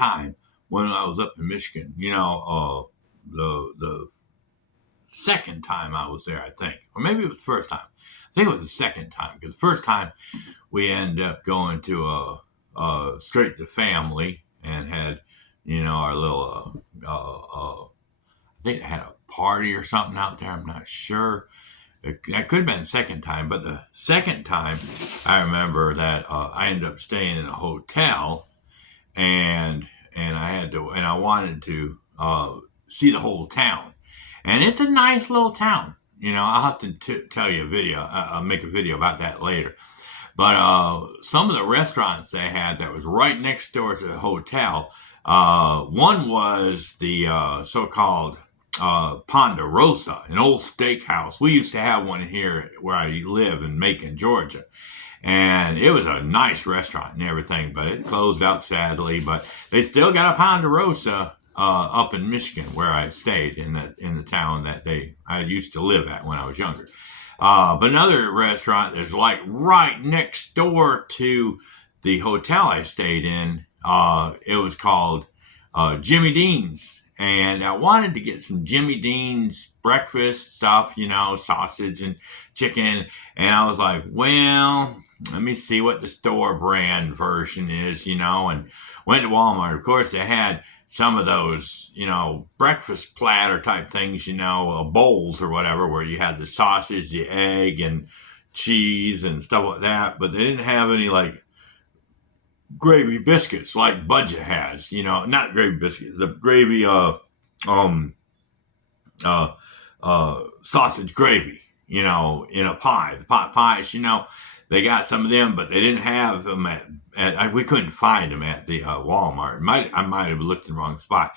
time when I was up in Michigan. The second time I was there, I think, or maybe it was the first time. I think it was the second time, because the first time we ended up going to straight to family and had, our little, I think they had a party or something out there. I'm not sure. That could have been the second time, but the second time I remember that I ended up staying in a hotel, and I wanted to see the whole town, and it's a nice little town. I'll have to tell you a video. I'll make a video about that later. But some of the restaurants they had that was right next door to the hotel. One was the so-called Ponderosa, an old steakhouse. We used to have one here where I live in Macon, Georgia. And it was a nice restaurant and everything, but it closed up sadly. But they still got a Ponderosa up in Michigan where I stayed in the town that I used to live at when I was younger. But another restaurant that's like right next door to the hotel I stayed in, it was called Jimmy Dean's. And I wanted to get some Jimmy Dean's breakfast stuff, sausage and chicken. And I was like, well, let me see what the store brand version is, and went to Walmart. Of course, they had some of those, breakfast platter type things, bowls or whatever, where you had the sausage, the egg, and cheese and stuff like that. But they didn't have any, like, gravy biscuits like Budget has, not gravy biscuits, the gravy, sausage gravy, in a pie, the pot pies, they got some of them, but they didn't have them we couldn't find them at the Walmart. I might have looked in the wrong spot.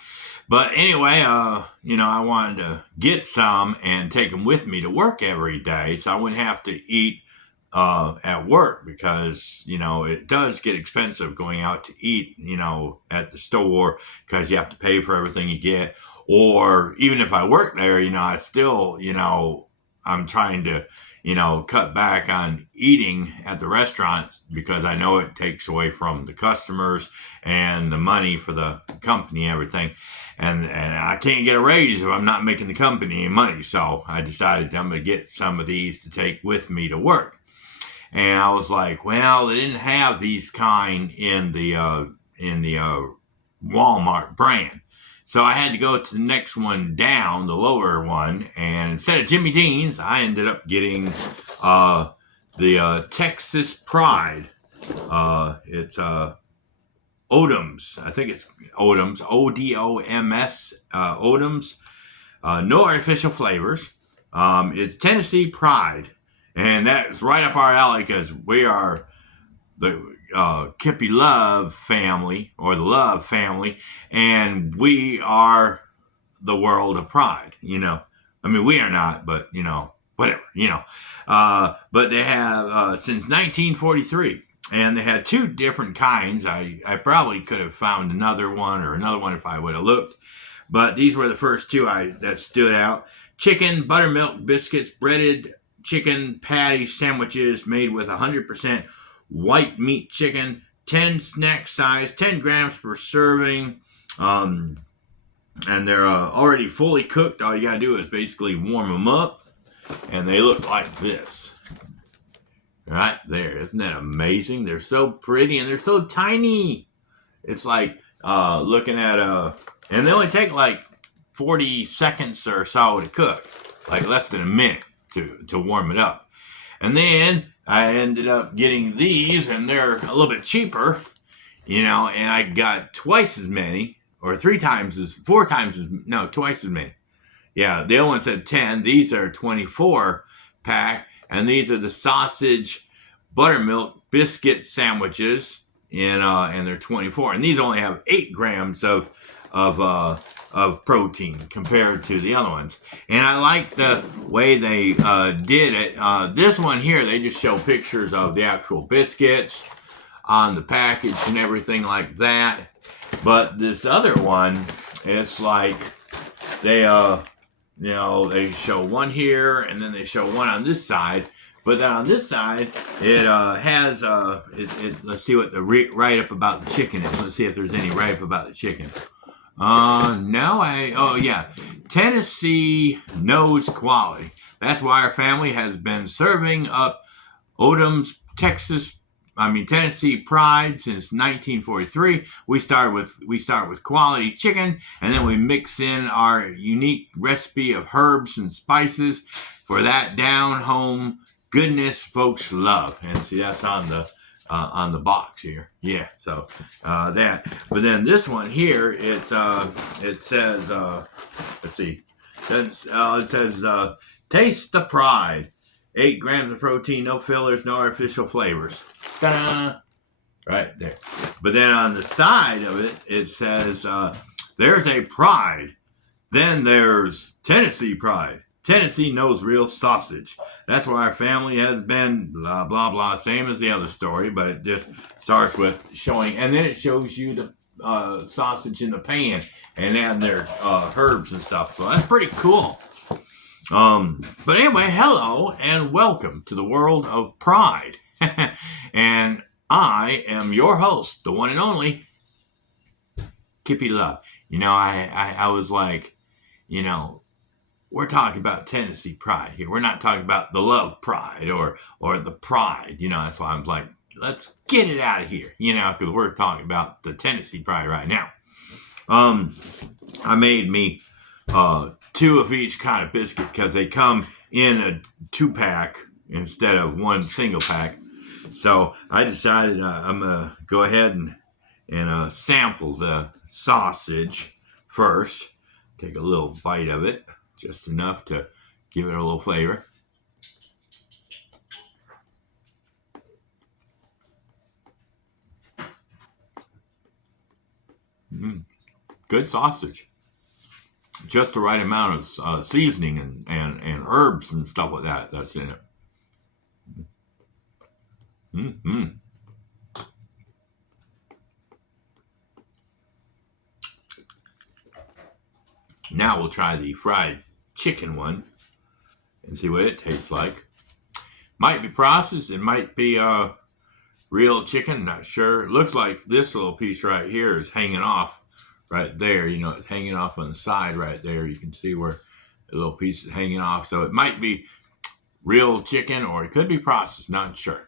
But anyway, I wanted to get some and take them with me to work every day so I wouldn't have to eat at work, because it does get expensive going out to eat at the store, because you have to pay for everything you get. Or even if I work there, I still I'm trying to cut back on eating at the restaurants, because I know it takes away from the customers and the money for the company and everything. And I can't get a raise if I'm not making the company any money. So I decided I'm going to get some of these to take with me to work. And I was like, well, they didn't have these kind in the Walmart brand. So I had to go to the next one down, the lower one. And instead of Jimmy Dean's, I ended up getting the Texas Pride. It's Odom's. I think it's Odom's, Odoms, Odom's. No artificial flavors. It's Tennessee Pride. And that's right up our alley, because we are the Kippy Love family, or the Love family, and we are the world of Pride, I mean, we are not, but, whatever, But they have since 1943, and they had two different kinds. I probably could have found another one if I would have looked, but these were the first two that stood out. Chicken, buttermilk biscuits, breaded chicken patty sandwiches made with 100% white meat chicken, 10 snack size, 10 grams per serving. And they're already fully cooked. All you gotta do is basically warm them up, and they look like this. Right there. Isn't that amazing? They're so pretty, and they're so tiny. It's like looking at and they only take like 40 seconds or so to cook, like less than a minute to warm it up. And then I ended up getting these, and they're a little bit cheaper, and I got twice as many, or twice as many. Yeah, the other one said 10. These are 24 pack, and these are the sausage buttermilk biscuit sandwiches, and they're 24. And these only have 8 grams of protein compared to the other ones. And I like the way they did it. This one here, they just show pictures of the actual biscuits on the package and everything like that. But this other one, it's like they they show one here, and then they show one on this side, But then on this side, it has let's see what the write up about the chicken is. Let's see if there's any write up about the chicken. No, oh yeah, Tennessee knows quality. That's why our family has been serving up Odom's Tennessee Pride since 1943. We start with quality chicken, and then we mix in our unique recipe of herbs and spices for that down home goodness folks love. And see, that's on the box here. Yeah, so that. But then this one here, it says let's see, it says taste the pride. 8 grams of protein, no fillers, no artificial flavors. Ta-da! Right there. But then on the side of it, it says there's a pride. Then there's Tennessee Pride. Tennessee knows real sausage. That's why our family has been blah, blah, blah. Same as the other story, but it just starts with showing, and then it shows you the sausage in the pan and adding their herbs and stuff. So that's pretty cool. But anyway, hello and welcome to the world of pride. And I am your host, the one and only Kippy Love. I was like, we're talking about Tennessee Pride here. We're not talking about the love pride or the pride. That's why I'm like, let's get it out of here, because we're talking about the Tennessee Pride right now. I made me 2 of each kind of biscuit because they come in a 2-pack instead of 1 single pack. So I decided I'm gonna go ahead and sample the sausage first. Take a little bite of it, just enough to give it a little flavor. Good sausage. Just the right amount of seasoning and herbs and stuff like that that's in it. Mm-hmm. Now we'll try the fried chicken one and see what it tastes like. Might be processed. It might be real chicken. Not sure. It looks like this little piece right here is hanging off right there. It's hanging off on the side right there. You can see where the little piece is hanging off. So it might be real chicken or it could be processed. Not sure.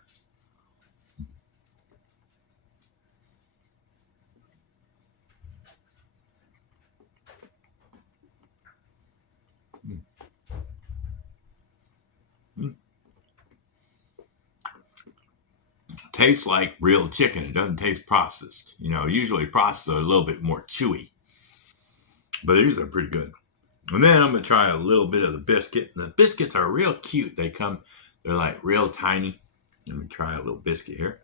Tastes like real chicken. It doesn't taste processed. Usually processed are a little bit more chewy. But these are pretty good. And then I'm going to try a little bit of the biscuit. And the biscuits are real cute. They're like real tiny. Let me try a little biscuit here.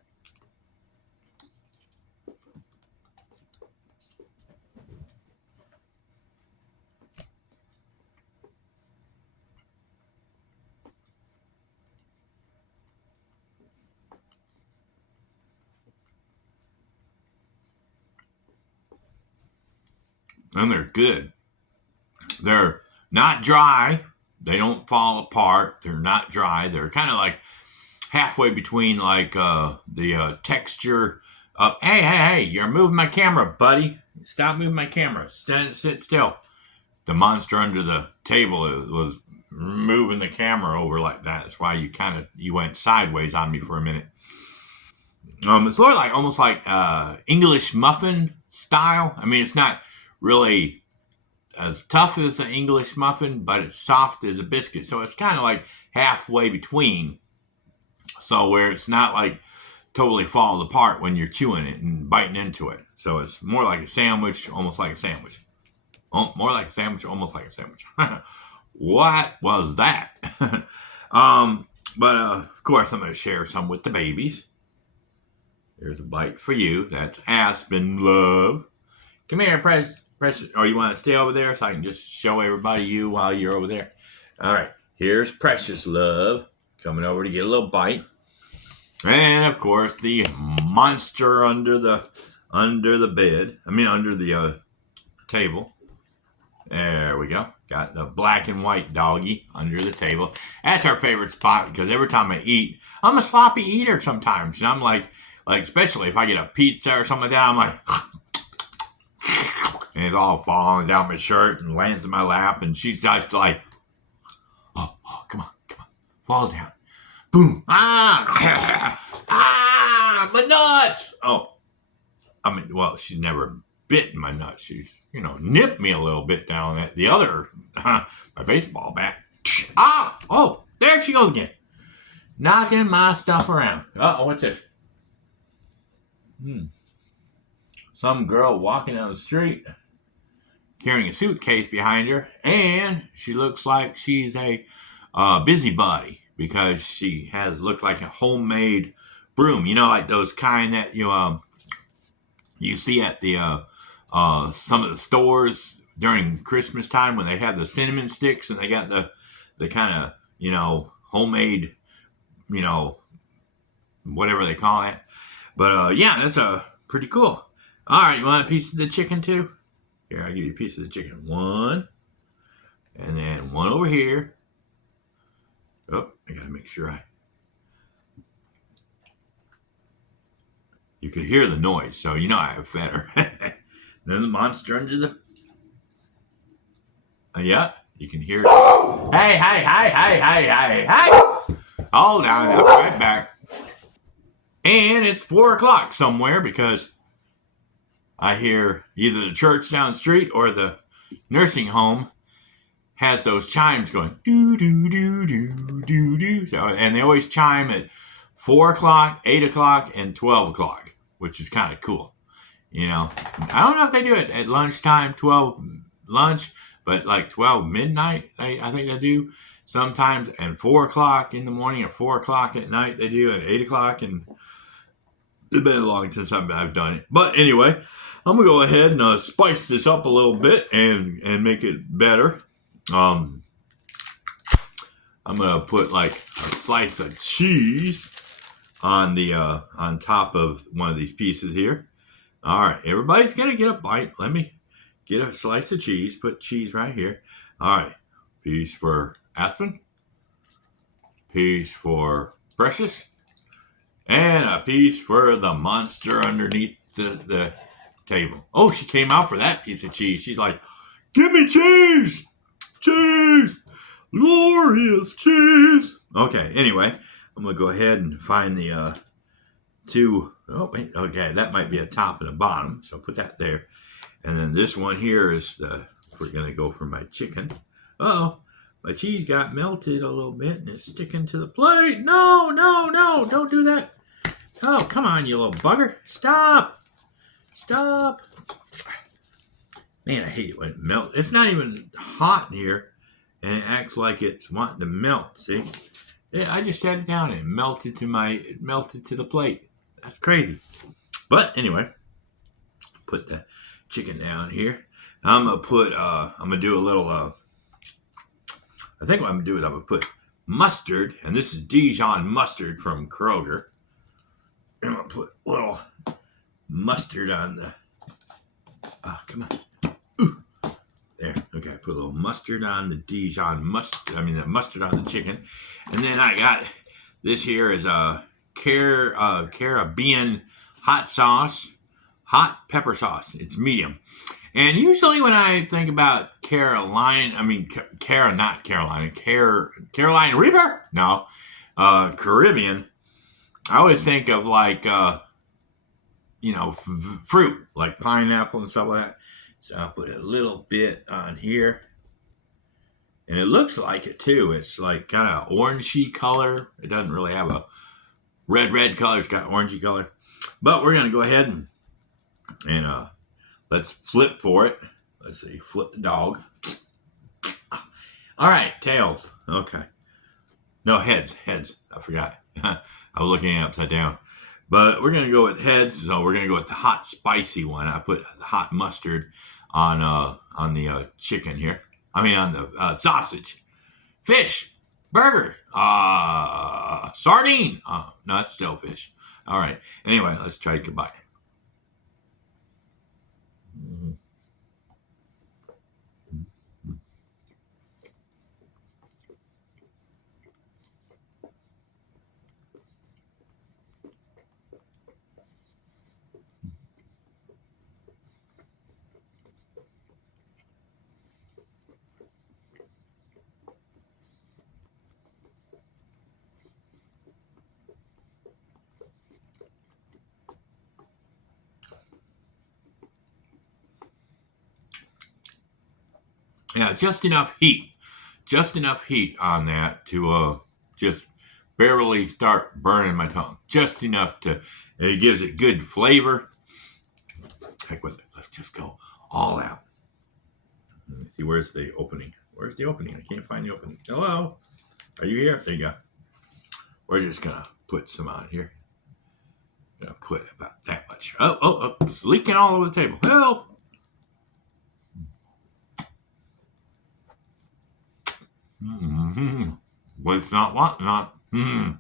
And they're good. They're not dry. They don't fall apart. They're not dry. They're kind of like halfway between like the texture of, hey, you're moving my camera, buddy. Stop moving my camera. Sit still. The monster under the table was moving the camera over like that. That's why you went sideways on me for a minute. It's sort of like almost like English muffin style. It's not really as tough as an English muffin, but it's soft as a biscuit. So it's kind of like halfway between. So where it's not like totally falls apart when you're chewing it and biting into it. So it's more like a sandwich, almost like a sandwich. Oh, more like a sandwich, almost like a sandwich. What was that? But of course, I'm going to share some with the babies. There's a bite for you. That's Aspen Love. Come here, Precious. Or you want to stay over there so I can just show everybody you while you're over there? All right. Here's Precious Love coming over to get a little bite. And of course, the monster under the bed. Under the table. There we go. Got the black and white doggy under the table. That's our favorite spot because every time I eat, I'm a sloppy eater sometimes. And I'm like especially if I get a pizza or something like that, I'm like, and it's all falling down my shirt and lands in my lap. And she's just like, oh, come on, fall down. Boom. My nuts. Oh, I mean, well, she's never bitten my nuts. She's, nipped me a little bit down at the other, my baseball bat. Oh, there she goes again. Knocking my stuff around. Uh-oh, what's this? Some girl walking down the street carrying a suitcase behind her, and she looks like she's a busybody because she looks like a homemade broom. Like those kind that you see at the some of the stores during Christmas time when they have the cinnamon sticks and they got the kind of homemade whatever they call it. But yeah, that's pretty cool. All right, you want a piece of the chicken too? Here, I'll give you a piece of the chicken. One, and then one over here. Oh, I gotta make sure you could hear the noise, so I have fed her. Then the monster under the... yeah, you can hear it. Hey. Hold on, I'll be right back. And it's 4 o'clock somewhere because I hear either the church down the street or the nursing home has those chimes going do do do do do do. So, and they always chime at 4 o'clock, 8 o'clock, and 12 o'clock, which is kind of cool. I don't know if they do it at lunchtime, 12 lunch, but like 12 midnight, I think they do sometimes, and 4 o'clock in the morning or 4 o'clock at night they do, at 8 o'clock, and it's been a long time since I've done it. But anyway, I'm going to go ahead and spice this up a little bit and make it better. I'm going to put like a slice of cheese on the on top of one of these pieces here. All right, everybody's going to get a bite. Let me get a slice of cheese. Put cheese right here. All right, piece for Aspen, piece for Precious, and a piece for the monster underneath the table. Oh, she came out for that piece of cheese. She's like, give me cheese! Cheese! Glorious cheese! Okay, anyway, I'm going to go ahead and find the two... Oh, wait, okay, that might be a top and a bottom, so put that there. And then this one here is we're going to go for my chicken. Uh-oh, my cheese got melted a little bit and it's sticking to the plate. No, don't do that. Oh, come on, you little bugger. Stop. Man, I hate it when it melts. It's not even hot in here, and it acts like it's wanting to melt, see? Yeah, I just set it down and it melted to the plate. That's crazy. But anyway, put the chicken down here. I'm going to do a little, I think what I'm going to do is I'm going to put mustard, and this is Dijon mustard from Kroger. I'm going to put a little mustard on the, come on. Ooh. There, okay, put a little mustard on the Dijon mustard, the mustard on the chicken. And then I got, this here is a Caribbean hot pepper sauce. It's medium. And usually when I think about Carolina Reaper? No, Caribbean, I always think of like, fruit, like pineapple and stuff like that. So I'll put a little bit on here. And it looks like it too. It's like kind of orangey color. It doesn't really have a red color. It's got orangey color. But we're going to go ahead and let's flip for it. Let's see. Flip the dog. All right. Tails. Okay. No, heads. I forgot. I was looking at it upside down. But we're going to go with heads. So we're going to go with the hot spicy one. I put hot mustard on the chicken here. On the sausage. Fish. Burger. Sardine. No, it's still fish. All right. Anyway, let's try to combine. Yeah, just enough heat. Just enough heat on that to just barely start burning my tongue. Just enough to, it gives it good flavor. Heck with it. Let's just go all out. Let's see, where's the opening? Where's the opening? I can't find the opening. Hello? Are you here? There you go. We're just going to put some on here. Gonna put about that much. Oh, it's leaking all over the table. Help! Mm-hmm. But it's not wanting on. Mm-hmm.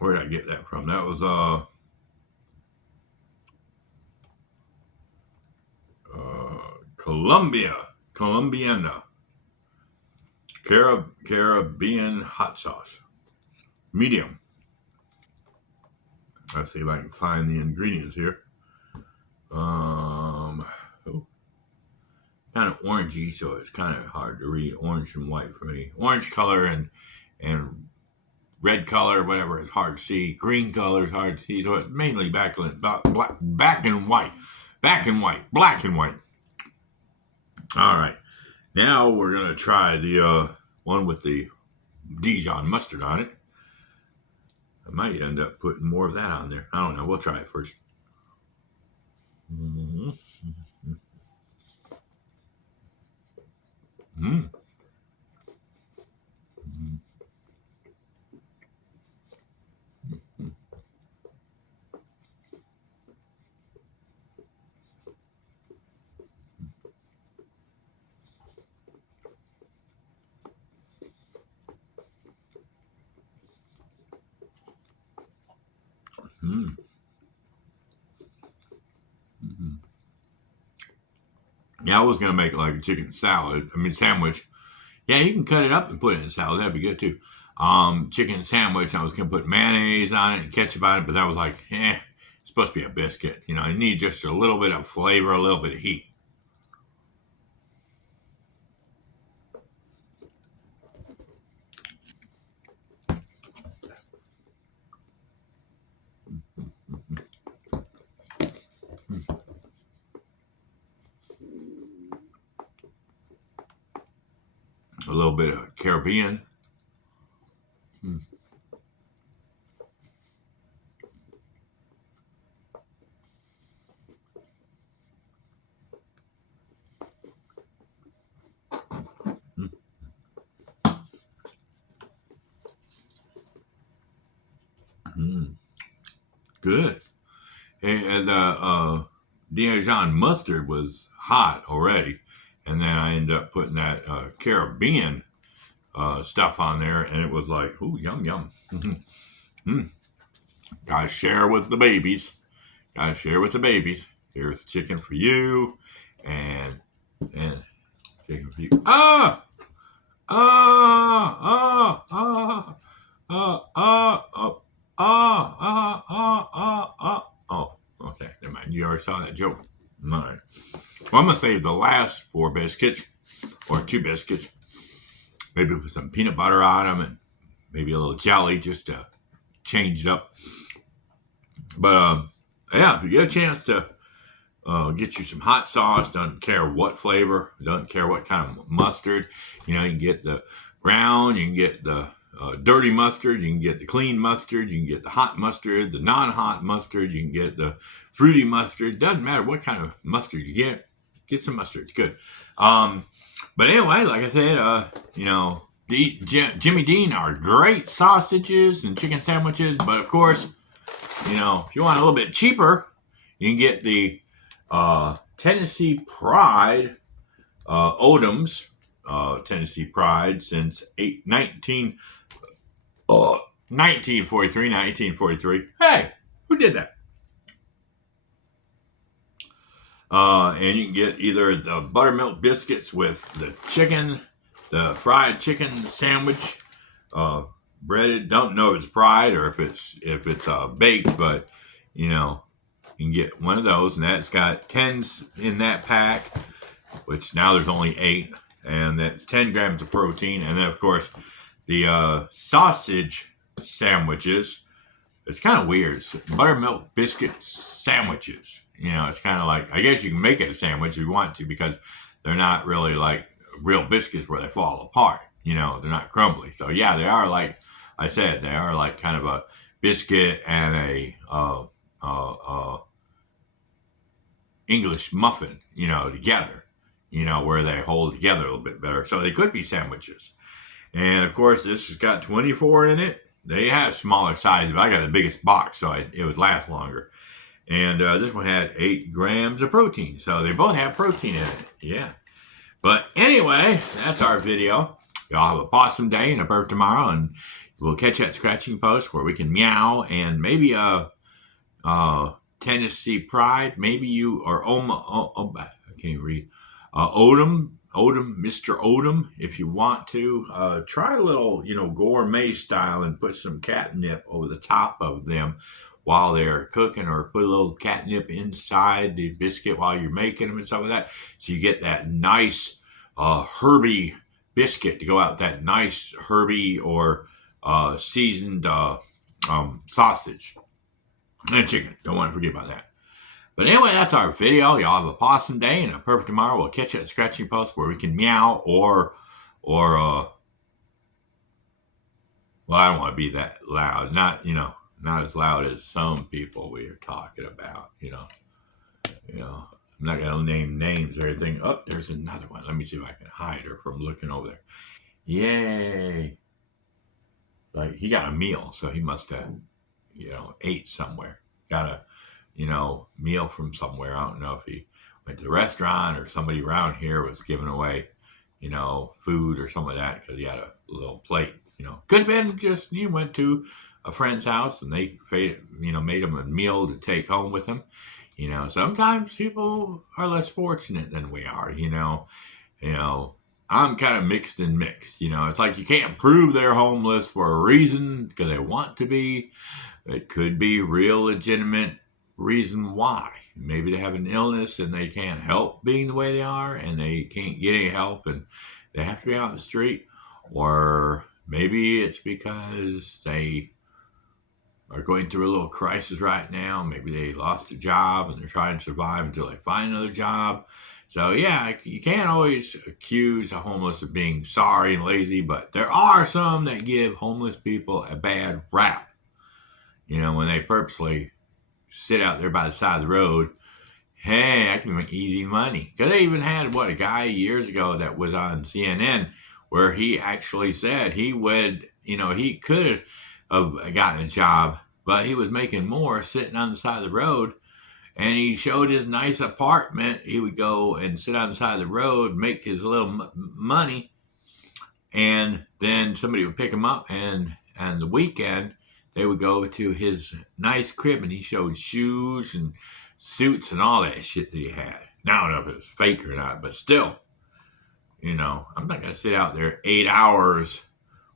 Where did I get that from? That was Colombiana, Caribbean hot sauce, medium. Let's see if I can find the ingredients here. Oh, kind of orangey, so it's kind of hard to read. Orange and white for me. Orange color and red color, whatever, is hard to see. Green color is hard to see. So it's mainly black and white, black and white. All right, now we're gonna try the one with the Dijon mustard on it. I might end up putting more of that on there. I don't know. We'll try it first. Mm-hmm. Mm-hmm. Mm-hmm. Mm-hmm. Yeah, I was gonna make like a chicken salad. I mean sandwich. Yeah, you can cut it up and put it in a salad. That'd be good too. Chicken sandwich. I was gonna put mayonnaise on it and ketchup on it, but that was like, it's supposed to be a biscuit. You know, you need just a little bit of flavor, a little bit of heat. A little bit of Caribbean. Mm, good. And Dijon mustard was hot already, and then I ended up putting that Caribbean stuff on there, and it was like, ooh, yum yum. mm. Gotta share with the babies. Gotta share with the babies. Here's chicken for you, and chicken for you. Ah, ah, ah, ah, ah, ah, ah, ah, ah, ah. Oh, okay, never mind. You already saw that joke. All right. Well, I'm gonna save the last 4 biscuits or 2 biscuits. Maybe put some peanut butter on them and maybe a little jelly just to change it up. But yeah, if you get a chance to get you some hot sauce, doesn't care what flavor, doesn't care what kind of mustard. You know, you can get the ground, you can get the dirty mustard, you can get the clean mustard, you can get the hot mustard, the non-hot mustard, you can get the fruity mustard. Doesn't matter what kind of mustard you get some mustard. It's good. But anyway, like I said, you know, Jimmy Dean are great sausages and chicken sandwiches. But of course, you know, if you want a little bit cheaper, you can get the Tennessee Pride Odoms. Tennessee Pride since 1943. Hey, who did that? And you can get either the buttermilk biscuits with the chicken, the fried chicken sandwich, breaded. Don't know if it's fried or if it's baked, but you know, you can get one of those, and that's got 10s in that pack, which now there's only 8, and that's 10 grams of protein. And then of course the sausage sandwiches. It's kind of weird. It's buttermilk biscuit sandwiches. You know, it's kind of like, I guess you can make it a sandwich if you want to, because they're not really like real biscuits where they fall apart. You know, they're not crumbly. So yeah, they are, like I said, they are like kind of a biscuit and a English muffin, you know, together, you know, where they hold together a little bit better. So they could be sandwiches. And of course, this has got 24 in it. They have smaller sizes, but I got the biggest box, so it would last longer. And this one had 8 grams of protein. So they both have protein in it. Yeah. But anyway, that's our video. Y'all have a awesome day and a birth tomorrow. And we'll catch you at Scratching Post where we can meow and maybe Tennessee Pride. Maybe you or I can't even read. Odom, Mr. Odom, if you want to try a little, you know, gourmet style and put some catnip over the top of them while they're cooking, or put a little catnip inside the biscuit while you're making them and stuff like that. So you get that nice herby biscuit to go out with that nice herby or seasoned sausage and chicken. Don't want to forget about that. But anyway, that's our video. Y'all have a awesome day and a perfect tomorrow. We'll catch you at Scratching Post where we can meow or well, I don't want to be that loud. Not, you know, not as loud as some people we are talking about, you know. I'm not going to name names or anything. Oh, there's another one. Let me see if I can hide her from looking over there. Yay. Like, he got a meal, so he must have, you know, ate somewhere. Got a, you know, meal from somewhere. I don't know if he went to the restaurant or somebody around here was giving away, you know, food or something like that, because he had a little plate, you know. Could have been just he went to a friend's house and they, you know, made him a meal to take home with him. You know, sometimes people are less fortunate than we are, you know. I'm kind of mixed and mixed, you know. It's like you can't prove they're homeless for a reason because they want to be. It could be real legitimate reason why. Maybe they have an illness and they can't help being the way they are and they can't get any help and they have to be out in the street. Or maybe it's because they are going through a little crisis right now. Maybe they lost a job and they're trying to survive until they find another job. So yeah, you can't always accuse the homeless of being sorry and lazy, but there are some that give homeless people a bad rap. You know, when they purposely sit out there by the side of the road, hey, I can make easy money. Because they even had, a guy years ago that was on CNN where he actually said he would, you know, he could have gotten a job, but he was making more sitting on the side of the road. And he showed his nice apartment. He would go and sit on the side of the road, make his little money, and then somebody would pick him up, and on the weekend, they would go to his nice crib, and he showed shoes and suits and all that shit that he had. Now, I don't know if it was fake or not, but still, you know, I'm not going to sit out there 8 hours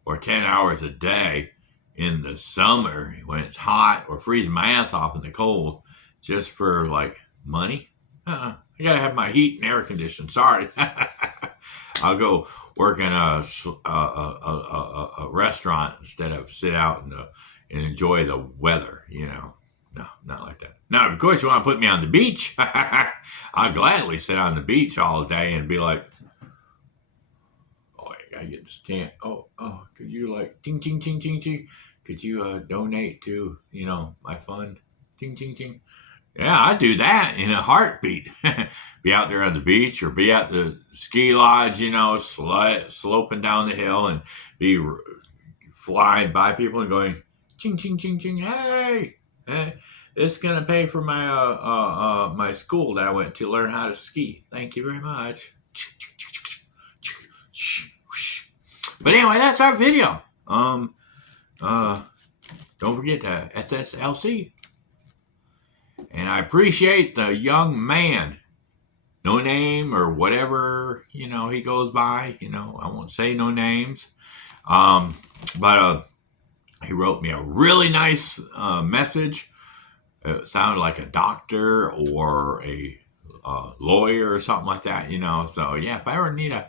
or 10 hours a day in the summer when it's hot or freezing my ass off in the cold just for, like, money. I got to have my heat and air conditioned. Sorry. I'll go work in a restaurant instead of sit out and enjoy the weather, you know. No, not like that. Now, of course, you want to put me on the beach. I'll gladly sit on the beach all day and be like, oh, I got to get this tent. Oh, could you, like, ting, ting, ting, ting, ting. Could you donate to, you know, my fund? Ting, ting, ting. Yeah, I'd do that in a heartbeat. Be out there on the beach or be at the ski lodge, you know, sloping down the hill and be flying by people and going, ching, ching, ching, ching, hey, this is going to pay for my my school that I went to learn how to ski. Thank you very much. But anyway, that's our video. Don't forget to SSLC. And I appreciate the young man, no name or whatever, you know, he goes by, you know, I won't say no names. But He wrote me a really nice message. It sounded like a doctor or a lawyer or something like that, you know. So yeah, if I ever need a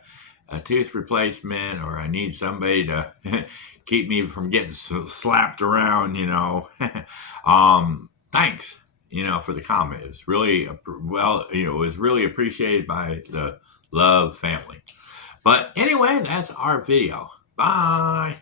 tooth replacement or I need somebody to keep me from getting slapped around, you know, thanks, you know, for the comment. It was really well, you know, it was really appreciated by the Love family. But anyway, that's our video. Bye.